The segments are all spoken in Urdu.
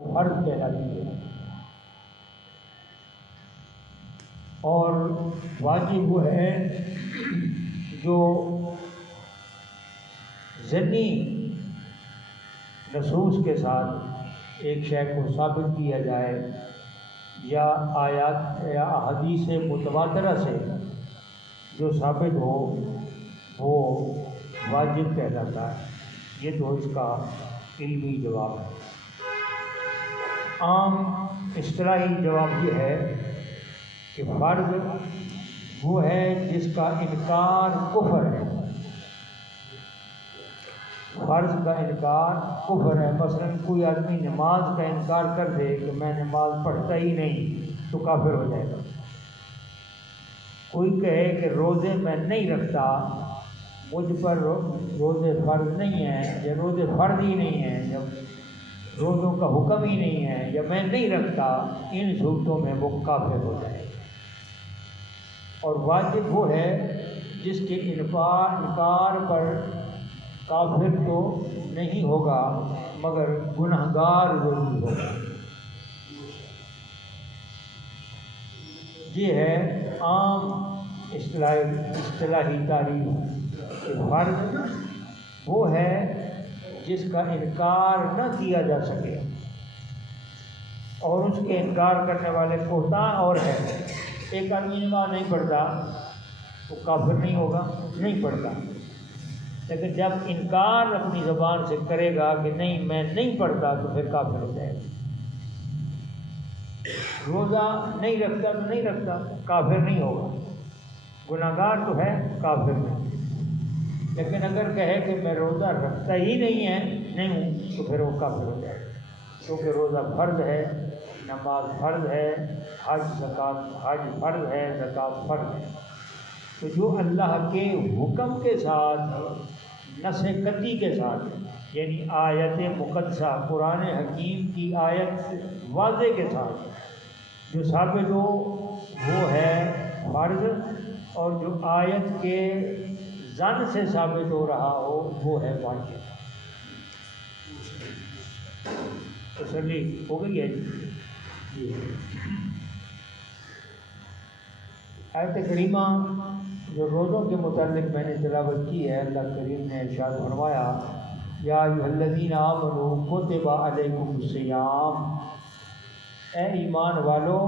فرض کہلاتی ہے، اور واجب وہ ہے جو ذہنی نصوص کے ساتھ ایک شے کو ثابت کیا جائے یا آیات یا احادیث متواترہ سے جو ثابت ہو وہ واجب کہلاتا ہے۔ یہ تو اس کا علمی جواب ہے۔ عام اصطلاحی جواب یہ ہے کہ فرض وہ ہے جس کا انکار کفر ہے۔ فرض کا انکار کفر ہے۔ مثلا کوئی آدمی نماز کا انکار کر دے کہ میں نماز پڑھتا ہی نہیں تو کافر ہو جائے گا۔ کوئی کہے کہ روزے میں نہیں رکھتا، مجھ پر روزے فرض نہیں ہیں، یا روزے فرض ہی نہیں ہیں، جب روزوں کا حکم ہی نہیں ہے، یا میں نہیں رکھتا، ان صورتوں میں وہ کافر ہو جائے گا۔ اور واجب وہ ہے جس کے انکار پر کافر تو نہیں ہوگا مگر گنہگار ضرور ہوگا۔ یہ ہے عام اصطلاحی تعریف کہ فرض وہ ہے جس کا انکار نہ کیا جا سکے، اور اس کے انکار کرنے والے کوتاہ اور ہے۔ ایک آدمی نماز نہیں پڑھتا وہ کافر نہیں ہوگا، نہیں پڑھتا، لیکن جب انکار اپنی زبان سے کرے گا کہ نہیں میں نہیں پڑھتا تو پھر کافر ہو جائے گا۔ روزہ نہیں رکھتا تو نہیں رکھتا، کافر نہیں ہوگا، گناہگار تو ہے، کافر نہیں۔ لیکن اگر کہے کہ میں روزہ رکھتا ہی نہیں ہوں تو پھر وہ کافر ہو جائے گا، کیونکہ روزہ فرض ہے، نماز فرض ہے، حج فرض ہے، زکوٰۃ فرض ہے۔ تو جو اللہ کے حکم کے ساتھ نص قطعی کے ساتھ، یعنی آیت مقدسہ قرآن حکیم کی آیت واضح کے ساتھ جو ثابت ہو وہ ہے فرض، اور جو آیت کے ظن سے ثابت ہو رہا ہو وہ ہے واجب۔ تسلی ہو گئی ہے جی۔ آیت کریمہ جو روزوں کے متعلق میں نے تلاوت کی ہے، اللہ کریم نے ارشاد فرمایا یا ایھا الذین آمنوا کتب علیکم الصیام، اے ایمان والو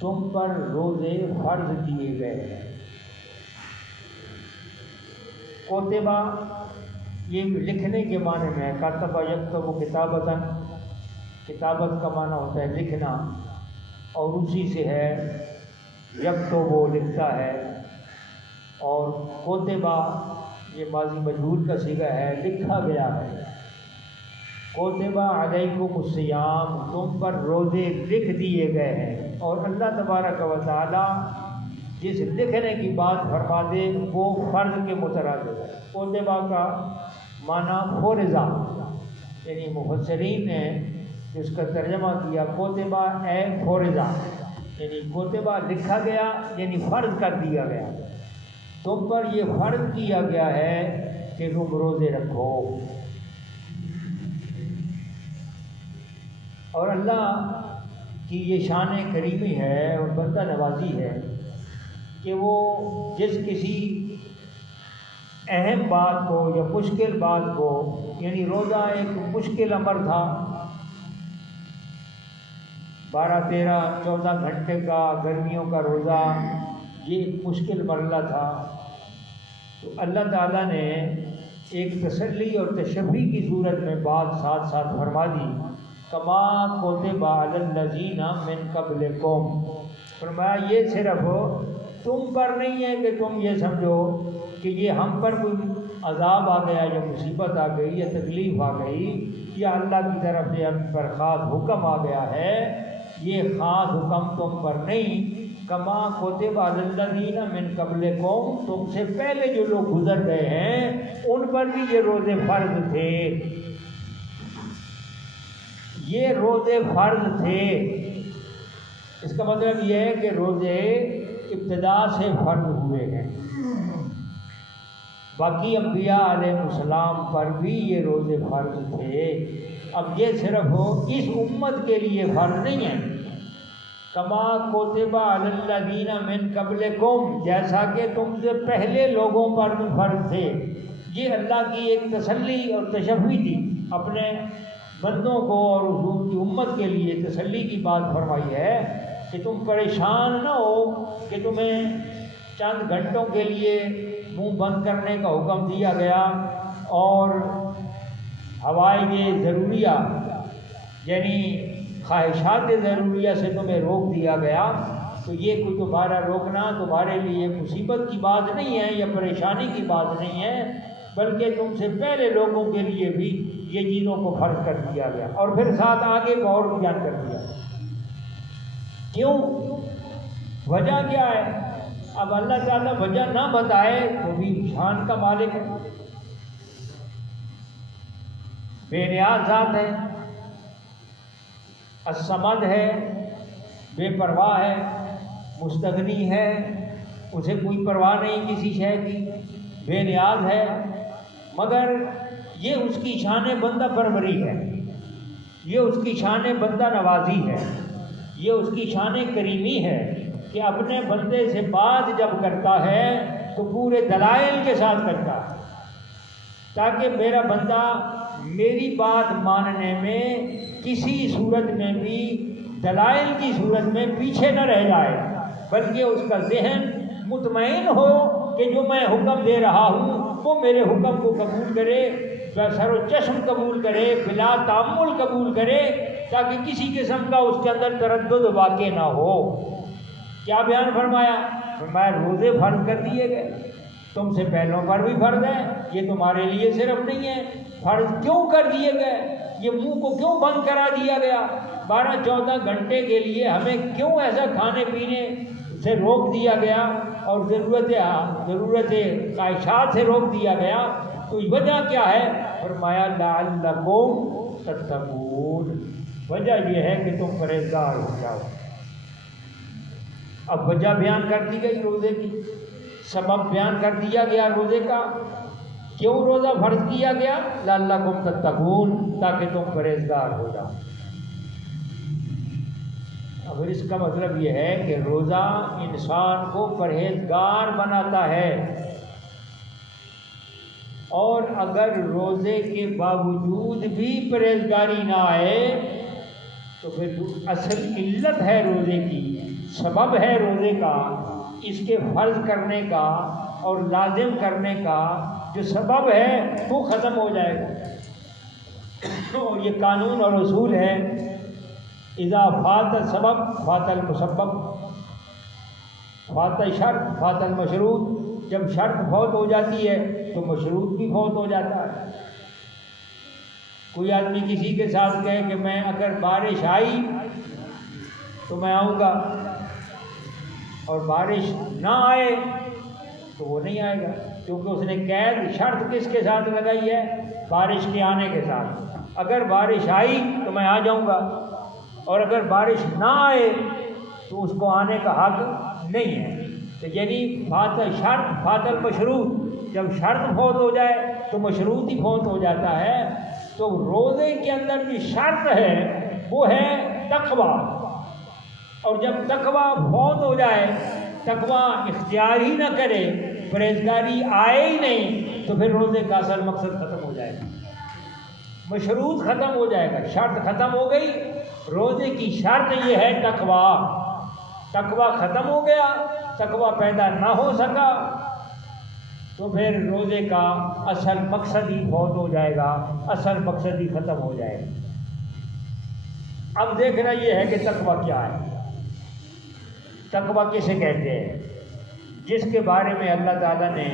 تم پر روزے فرض کیے گئے ہیں۔ کوتبہ یہ لکھنے کے معنی میں ہے، کاتب یکتب کتابتاً، کتابت کا معنی ہوتا ہے لکھنا، اور اسی سے ہے یکتب وہ لکھتا ہے، اور کوتبہ یہ ماضی مجہول کا صیغہ ہے، لکھا گیا ہے۔ کوتبہ علیکم الصیام، تم پر روزے لکھ دیے گئے ہیں۔ اور اللہ تبارک و تعالی جس لکھنے کی بات فرما دے وہ فرض کے مترادف ہے۔ کوتبہ کا معنی فرضہ، یعنی مفسرین نے جس کا ترجمہ کیا کوتبہ اے فرضہ، یعنی کوتبہ لکھا گیا یعنی فرض کر دیا گیا، تم پر یہ فرض کیا گیا ہے کہ تم روزے رکھو۔ اور اللہ کی یہ شان کریمی ہے اور بندہ نوازی ہے کہ وہ جس کسی اہم بات کو یا مشکل بات کو، یعنی روزہ ایک مشکل امر تھا، 12 13 14 گھنٹے کا گرمیوں کا روزہ، یہ ایک مشکل مرحلہ تھا، تو اللہ تعالیٰ نے ایک تسلی اور تشفی کی صورت میں بات ساتھ ساتھ فرما دی، کما کتب علی الذین من قبلکم، فرمایا یہ صرف تم پر نہیں ہے کہ تم یہ سمجھو کہ یہ ہم پر کوئی عذاب آ گیا یا مصیبت آ گئی یا تکلیف آ گئی یا اللہ کی طرف سے ہم پر خاص حکم آ گیا ہے، یہ خاص حکم تم پر نہیں، کما کتب علی الذین من قبلکم، تم سے پہلے جو لوگ گزر گئے ہیں ان پر بھی یہ روزے فرض تھے، یہ روزے فرض تھے۔ اس کا مطلب یہ ہے کہ روزے ابتدا سے فرض ہوئے ہیں۔ باقی انبیاء علیہ السلام پر بھی یہ روزے فرض تھے۔ اب یہ صرف اس امت کے لیے فرض نہیں ہے، کما کتب علی الذین من قبلکم، جیسا کہ تم سے پہلے لوگوں پر بھی فرض تھے۔ یہ اللہ کی ایک تسلی اور تشفی تھی اپنے بندوں کو اور حضور کی امت کے لیے تسلی کی بات فرمائی ہے کہ تم پریشان نہ ہو کہ تمہیں چند گھنٹوں کے لیے منہ بند کرنے کا حکم دیا گیا اور حوائج ضروریہ یعنی خواہشات ضروریہ سے تمہیں روک دیا گیا، تو یہ کوئی تمہارا روکنا تمہارے لیے مصیبت کی بات نہیں ہے یا پریشانی کی بات نہیں ہے، بلکہ تم سے پہلے لوگوں کے لیے بھی یہ چیزوں کو فرض کر دیا گیا۔ اور پھر ساتھ آگے کو اور بیان کر دیا، کیوں، وجہ کیا ہے؟ اب اللہ تعالیٰ وجہ نہ بتائے تو بھی شان کا مالک ہے، بے نیاز ذات ہے، الصمد ہے، بے پرواہ ہے، مستغنی ہے، اسے کوئی پرواہ نہیں کسی شے کی، بے نیاز ہے، مگر یہ اس کی شان بندہ پروری ہے، یہ اس کی شان بندہ نوازی ہے، یہ اس کی شان کریمی ہے کہ اپنے بندے سے بات جب کرتا ہے تو پورے دلائل کے ساتھ کرتا ہے، تاکہ میرا بندہ میری بات ماننے میں کسی صورت میں بھی دلائل کی صورت میں پیچھے نہ رہ جائے، بلکہ اس کا ذہن مطمئن ہو کہ جو میں حکم دے رہا ہوں وہ میرے حکم کو قبول کرے، سر و چشم قبول کرے، بلا تعمل قبول کرے، تاکہ کسی قسم کا اس کے اندر تردد واقع نہ ہو۔ کیا بیان فرمایا؟ فرمایا روزے فرض کر دیے گئے، تم سے پہلوں پر بھی فرض ہے، یہ تمہارے لیے صرف نہیں ہے۔ فرض کیوں کر دیے گئے؟ یہ منہ کو کیوں بند کرا دیا گیا؟ 12-14 گھنٹے کے لیے ہمیں کیوں ایسا کھانے پینے سے روک دیا گیا اور ضرورت خواہشات سے روک دیا گیا؟ تو وجہ کیا ہے؟ فرمایا لعلکم تتقون، وجہ یہ ہے کہ تم پرہیزگار ہو جاؤ۔ اب وجہ بیان کر دی گئی روزے کی، سبب بیان کر دیا گیا روزے کا، کیوں روزہ فرض کیا گیا؟ لعلکم تتقون، تاکہ تم پرہیزگار ہو جاؤ۔ اب اس کا مطلب یہ ہے کہ روزہ انسان کو پرہیزگار بناتا ہے، اور اگر روزے کے باوجود بھی پرہیزگاری نہ آئے تو پھر اصل علت ہے روزے کی، سبب ہے روزے کا، اس کے فرض کرنے کا اور لازم کرنے کا جو سبب ہے وہ ختم ہو جائے گا۔ اور یہ قانون اور اصول ہے، اذا فات السبب فات المسبب، فات الشرط فات المشروط، جب شرط فوت ہو جاتی ہے تو مشروط بھی فوت ہو جاتا ہے۔ کوئی آدمی کسی کے ساتھ کہے کہ میں اگر بارش آئی تو میں آؤں گا، اور بارش نہ آئے تو وہ نہیں آئے گا، کیونکہ اس نے قید شرط کس کے ساتھ لگائی ہے؟ بارش کے آنے کے ساتھ۔ اگر بارش آئی تو میں آ جاؤں گا، اور اگر بارش نہ آئے تو اس کو آنے کا حق نہیں ہے۔ تو یعنی فات شرط فات المشروط، جب شرط فوت ہو جائے تو مشروط ہی فوت ہو جاتا ہے۔ تو روزے کے اندر بھی شرط ہے، وہ ہے تقویٰ، اور جب تقویٰ فوت ہو جائے، تقویٰ اختیار ہی نہ کرے، پرہیزگاری آئے ہی نہیں، تو پھر روزے کا اصل مقصد ختم ہو جائے گا، مشروط ختم ہو جائے گا، شرط ختم ہو گئی۔ روزے کی شرط یہ ہے تقویٰ، تقویٰ ختم ہو گیا، تقویٰ پیدا نہ ہو سکا تو پھر روزے کا اصل مقصد ہی فوت ہو جائے گا، اصل مقصد ہی ختم ہو جائے گا۔ اب دیکھنا یہ ہے کہ تقویٰ کیا ہے، تقویٰ کسے کہتے ہیں؟ جس کے بارے میں اللہ تعالیٰ نے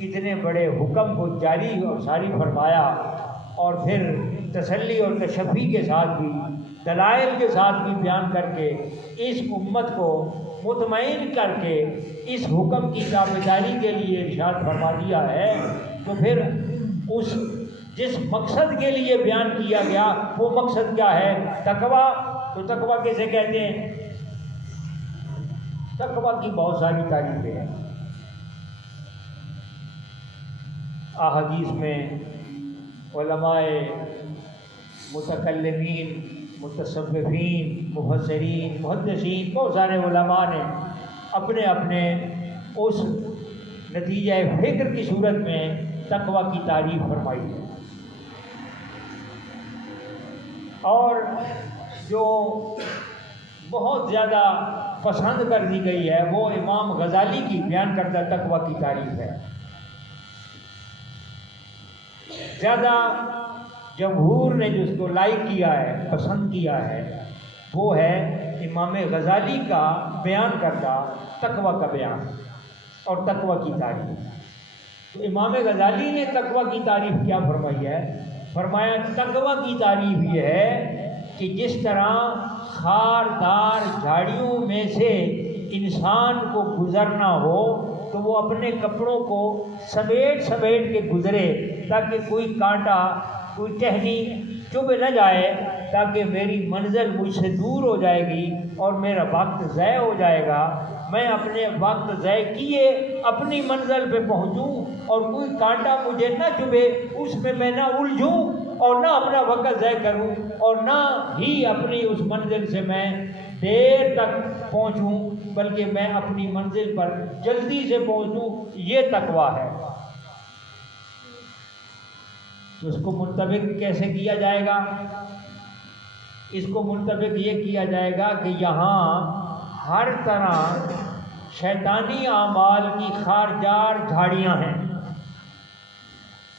اتنے بڑے حکم کو جاری اور ساری فرمایا، اور پھر تسلی اور تشفی کے ساتھ بھی دلائل کے ساتھ بھی بیان کر کے اس امت کو مطمئن کر کے اس حکم کی تابعداری کے لیے ارشاد فرما دیا ہے، تو پھر اس جس مقصد کے لیے بیان کیا گیا وہ مقصد کیا ہے؟ تقویٰ۔ تو تقویٰ کیسے کہتے ہیں؟ تقویٰ کی بہت ساری تعریفیں ہیں، احادیث میں علماء متکلمین، متصوفین، مفسرین، محدثین، بہت سارے علماء نے اپنے اپنے اس نتیجہ فکر کی صورت میں تقوی کی تعریف فرمائی ہے۔ اور جو بہت زیادہ پسند کر دی گئی ہے وہ امام غزالی کی بیان کردہ تقوی کی تعریف ہے۔ زیادہ جمہور نے جس کو لائک کیا ہے، پسند کیا ہے، وہ ہے امام غزالی کا بیان کردہ تقوی کا بیان اور تقوی کی تعریف۔ تو امام غزالی نے تقوی کی تعریف کیا فرمائی ہے؟ فرمایا تقوی کی تعریف یہ ہے کہ جس طرح خاردار جھاڑیوں میں سے انسان کو گزرنا ہو تو وہ اپنے کپڑوں کو سمیٹ کے گزرے تاکہ کوئی کانٹا، کوئی ٹہنی چبھ نہ جائے، تاکہ میری منزل مجھ سے دور ہو جائے گی اور میرا وقت ضائع ہو جائے گا۔ میں اپنے وقت ضائع کیے اپنی منزل پہ پہنچوں اور کوئی کانٹا مجھے نہ چبھے، اس میں نہ الجھوں اور نہ اپنا وقت ضائع کروں اور نہ ہی اپنی اس منزل سے میں دیر تک پہنچوں، بلکہ میں اپنی منزل پر جلدی سے پہنچوں۔ یہ تقویٰ ہے۔ تو اس کو منطبق کیسے کیا جائے گا؟ اس کو منطبق یہ کیا جائے گا کہ یہاں ہر طرح شیطانی اعمال کی خارجار جھاڑیاں ہیں۔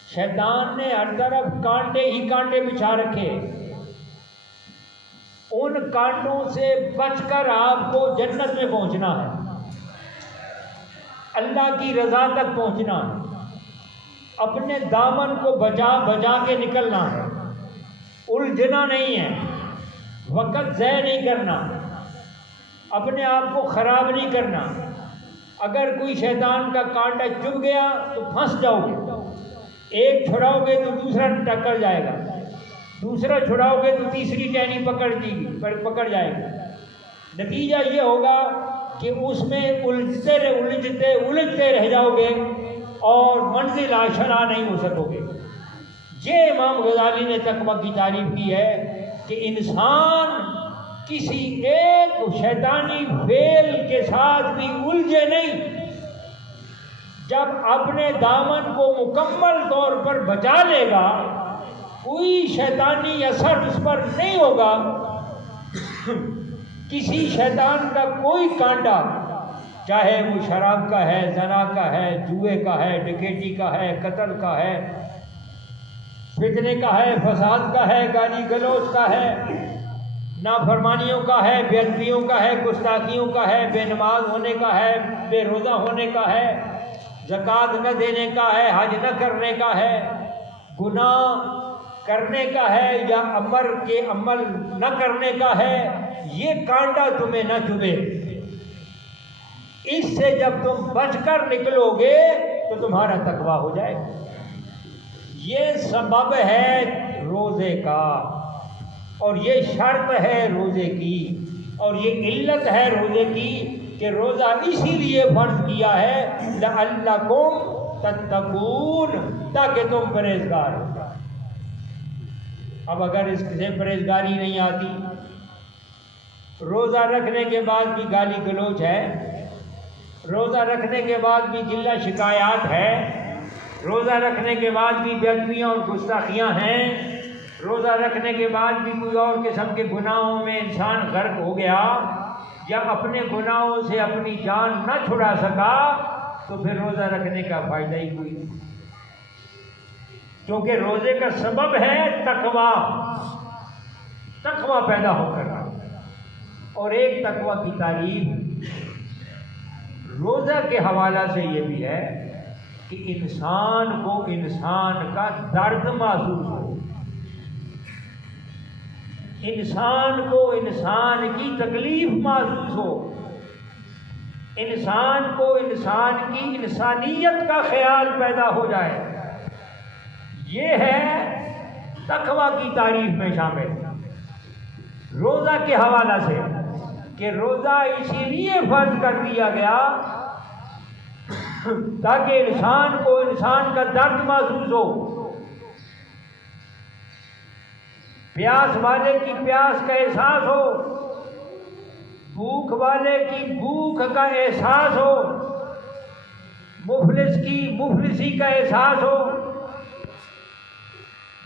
شیطان نے ہر طرف کانٹے ہی کانٹے بچھا رکھے، ان کانٹوں سے بچ کر آپ کو جنت میں پہنچنا ہے، اللہ کی رضا تک پہنچنا ہے، اپنے دامن کو بچا کے نکلنا ہے، الجھنا نہیں ہے، وقت ضائع نہیں کرنا، اپنے آپ کو خراب نہیں کرنا۔ اگر کوئی شیطان کا کانٹا چبھ گیا تو پھنس جاؤ گے، ایک چھڑاؤ گے تو دوسرا ٹکر جائے گا، دوسرا چھڑاؤ گے تو تیسری ٹہنی پکڑ جائے گی۔ نتیجہ یہ ہوگا کہ اس میں الجھتے رہ جاؤ گے اور منزل آشنا نہیں ہو سکو گے۔ یہ امام غزالی نے تقویٰ کی تعریف کی ہے کہ انسان کسی ایک شیطانی فعل کے ساتھ بھی الجھے نہیں۔ جب اپنے دامن کو مکمل طور پر بچا لے گا، کوئی شیطانی اثر اس پر نہیں ہوگا، کسی شیطان کا کوئی کانٹا، چاہے وہ شراب کا ہے، زنا کا ہے، جوئے کا ہے، ڈکیٹی کا ہے، قتل کا ہے، فتنے کا ہے، فساد کا ہے، گالی گلوچ کا ہے، نافرمانیوں کا ہے، بے ادبیوں کا ہے، گستاخیوں کا ہے، بے نماز ہونے کا ہے، بے روزہ ہونے کا ہے، زکوٰۃ نہ دینے کا ہے، حج نہ کرنے کا ہے، گناہ کرنے کا ہے یا عمل نہ کرنے کا ہے، یہ کانٹا تمہیں نہ چبھے۔ اس سے جب تم بچ کر نکلو گے تو تمہارا تقویٰ ہو جائے گا۔ یہ سبب ہے روزے کا، اور یہ شرط ہے روزے کی، اور یہ علت ہے روزے کی کہ روزہ اسی لیے فرض کیا ہے لعلکم تتقون، تاکہ تم پرہیزگار ہو۔ اب اگر اس سے پرہیزگاری نہیں آتی، روزہ رکھنے کے بعد بھی گالی گلوچ ہے، روزہ رکھنے کے بعد بھی گلہ شکایات ہے، روزہ رکھنے کے بعد بھی بے ادبیاں اور گستاخیاں ہیں، روزہ رکھنے کے بعد بھی کوئی اور قسم کے گناہوں میں انسان غرق ہو گیا یا اپنے گناہوں سے اپنی جان نہ چھڑا سکا، تو پھر روزہ رکھنے کا فائدہ ہی کوئی نہیں، کیونکہ روزے کا سبب ہے تقویٰ پیدا ہو کر۔ اور ایک تقویٰ کی تعریف روزہ کے حوالہ سے یہ بھی ہے کہ انسان کو انسان کا درد محسوس ہو، انسان کو انسان کی تکلیف محسوس ہو، انسان کو انسان کی انسانیت کا خیال پیدا ہو جائے۔ یہ ہے تقویٰ کی تعریف میں شامل روزہ کے حوالہ سے، کہ روزہ اسی لیے فرض کر دیا گیا تاکہ انسان کو انسان کا درد محسوس ہو۔ پیاس والے کی پیاس کا احساس ہو، بھوک والے کی بھوک کا احساس ہو، مفلس کی مفلسی کا احساس ہو۔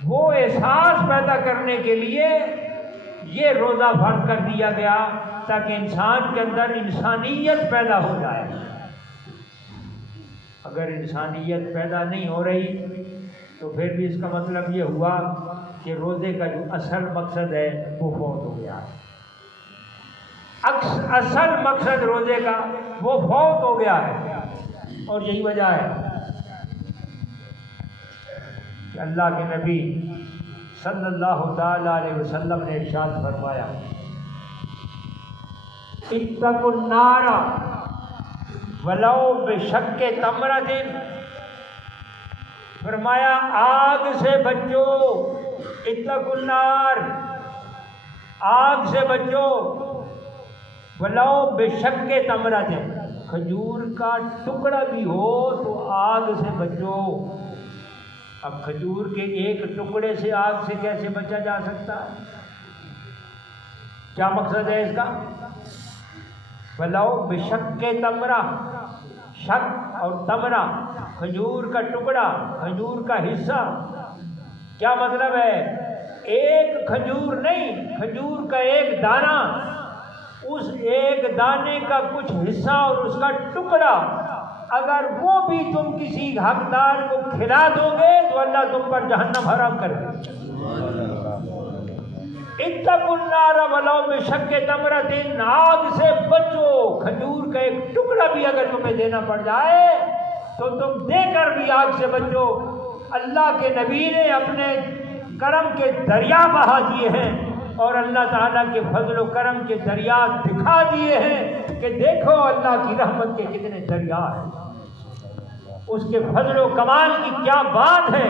وہ احساس پیدا کرنے کے لیے یہ روزہ فرض کر دیا گیا تاکہ انسان کے اندر انسانیت پیدا ہو جائے۔ اگر انسانیت پیدا نہیں ہو رہی تو پھر بھی اس کا مطلب یہ ہوا کہ روزے کا جو اصل مقصد ہے وہ فوت ہو گیا ہے۔ اصل مقصد روزے کا وہ فوت ہو گیا ہے، اور یہی وجہ ہے کہ اللہ کے نبی صلی اللہ تعالی علیہ وسلم نے ارشاد فرمایا، اتقوا النار ولو بشق تمرۃ، فرمایا آگ سے بچو، اتقوا النار، آگ سے بچو، ولو بشق تمرۃ، کھجور کا ٹکڑا بھی ہو تو آگ سے بچو۔ اب کھجور کے ایک ٹکڑے سے آگ سے کیسے بچا جا سکتا ہے؟ کیا مقصد ہے اس کا؟ ولو بشق تمرہ، شق اور تمرہ، کھجور کا ٹکڑا، کھجور کا حصہ۔ کیا مطلب ہے؟ ایک کھجور نہیں، کھجور کا ایک دانہ، اس ایک دانے کا کچھ حصہ اور اس کا ٹکڑا اگر وہ بھی تم کسی حقدار کو کھلا دو گے تو اللہ تم پر جہنم حرام کر دے۔ اتقوا النار ولو بشق تمرۃ، آگ سے بچو، کھجور کا ایک ٹکڑا بھی اگر تمہیں دینا پڑ جائے تو تم دے کر بھی آگ سے بچو۔ اللہ کے نبی نے اپنے کرم کے دریا بہا دیے ہیں، اور اللہ تعالیٰ کے فضل و کرم کے دریا دکھا دیے ہیں کہ دیکھو اللہ کی رحمت کے کتنے دریا ہیں، اس کے فضل و کمال کی کیا بات ہے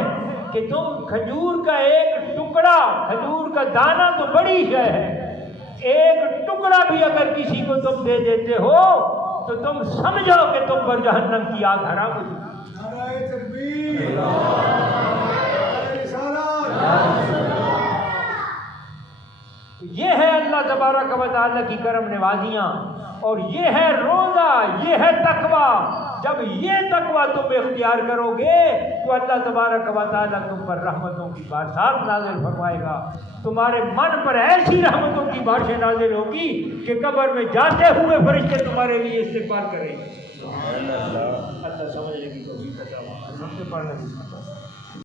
کہ تم کھجور کا ایک ٹکڑا، کھجور کا دانہ تو بڑی شے ہے، ایک ٹکڑا بھی اگر کسی کو تم دے دیتے ہو تو تم سمجھو کہ تم پر جہنم کی آگ حرام ہو چکی۔ نعرہ تکبیر، نعرہ رسالت۔ یہ ہے اللہ تبارک و تعالیٰ کی کرم نوازیاں، اور یہ ہے روزہ، یہ ہے تقویٰ۔ جب یہ تقویٰ تم اختیار کرو گے تو اللہ تبارک و تعالیٰ تم پر رحمتوں کی بارشات نازل فرمائے گا، تمہارے من پر ایسی رحمتوں کی بارشیں نازل ہوگی کہ قبر میں جاتے ہوئے فرشتے تمہارے لیے استغفار کریں گے۔ اللہ سمجھنے کی توفیق عطا فرمائے۔